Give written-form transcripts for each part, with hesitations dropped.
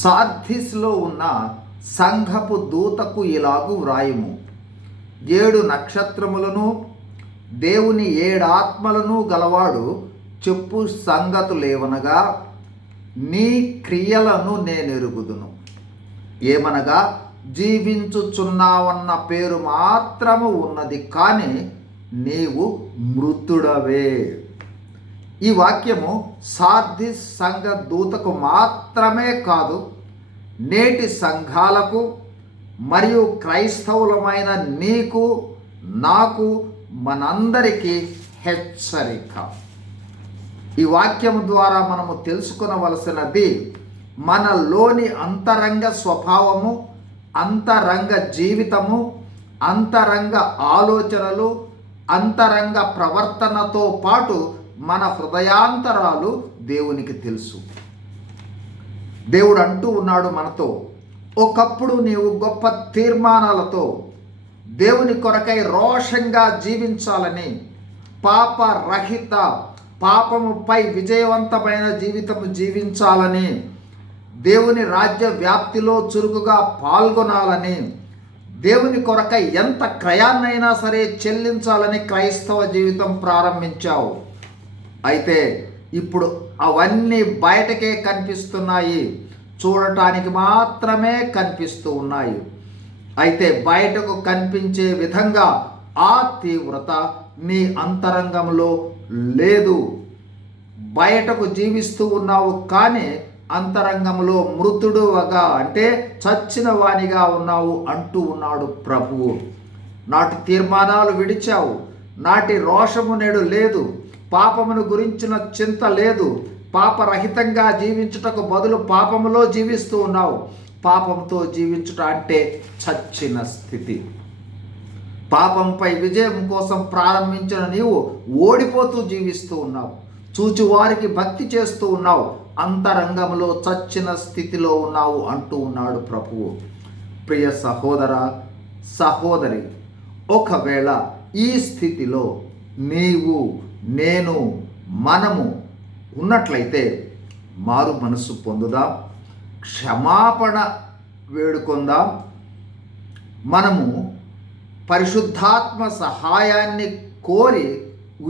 సార్ధిస్లో ఉన్న సంఘపు దూతకు ఇలాగు వ్రాయుము. 7 నక్షత్రములను దేవుని 7 ఆత్మలను గలవాడు చెప్పు సంగతులేవనగా, నీ క్రియలను నేనెరుగుదును. ఏమనగా, జీవించుచున్నావన్న పేరు మాత్రము ఉన్నది, కానీ నీవు మృతుడవే. ఈ వాక్యము సార్దిస్ సంఘ దూతకు మాత్రమే కాదు, నేటి సంఘాలకు మరియు క్రైస్తవులమైన నీకు, నాకు, మనందరికీ హెచ్చరిక. ఈ వాక్యము ద్వారా మనము తెలుసుకొనవలసినది, మనలోని అంతరంగ స్వభావము, అంతరంగ జీవితము, అంతరంగ ఆలోచనలు, అంతరంగ ప్రవర్తనతో పాటు మన హృదయాంతరాలు దేవునికి తెలుసు. దేవుడు అంటూ ఉన్నాడు మనతో, ఒకప్పుడు నీవు గొప్ప తీర్మానాలతో దేవుని కొరకై రోషంగా జీవించాలని, పాపరహిత, పాపముపై విజయవంతమైన జీవితము జీవించాలని, దేవుని రాజ్య వ్యాప్తిలో చురుకుగా పాల్గొనాలని, దేవుని కొరకై ఎంత క్రయాన్నైనా సరే చెల్లించాలని క్రైస్తవ జీవితం ప్రారంభించావు. అయితే ఇప్పుడు అవన్నీ బయటకే కనిపిస్తున్నాయి, చూడటానికి మాత్రమే కనిపిస్తూ ఉన్నాయి. అయితే బయటకు కనిపించే విధంగా ఆ తీవ్రత నీ అంతరంగంలో లేదు. బయటకు జీవిస్తూ ఉన్నావు, కానీ అంతరంగంలో మృతుడుగా, అంటే చచ్చిన వానిగా ఉన్నావు అంటూ ఉన్నాడు ప్రభువు. నాటి తీర్మానాలు విడిచావు, నాటి రోషము నేడు లేదు, పాపమును గురించిన చింత లేదు, పాపరహితంగా జీవించుటకు బదులు పాపములో జీవిస్తూ ఉన్నావు. పాపంతో జీవించుట అంటే చచ్చిన స్థితి. పాపంపై విజయం కోసం ప్రారంభించిన నీవు ఓడిపోతూ జీవిస్తూ ఉన్నావు. చూచువారికి భక్తి చేస్తూ ఉన్నావు, అంతరంగంలో చచ్చిన స్థితిలో ఉన్నావు అంటూ ఉన్నాడు ప్రభువు. ప్రియ సహోదర, సహోదరి, ఒకవేళ ఈ స్థితిలో నీవు, నేను, మనము ఉన్నట్లయితే మారు మనసు పొందుదాం, క్షమాపణ వేడుకొందాం. మనము పరిశుద్ధాత్మ సహాయాన్ని కోరి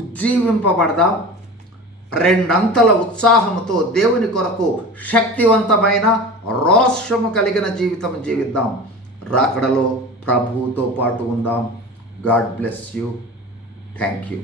ఉజ్జీవింపబడదాం. రెండంతల ఉత్సాహంతో దేవుని కొరకు శక్తివంతమైన రోషము కలిగిన జీవితం జీవిద్దాం. రాకడలో ప్రభువుతో పాటు ఉందాం. God bless you. Thank you.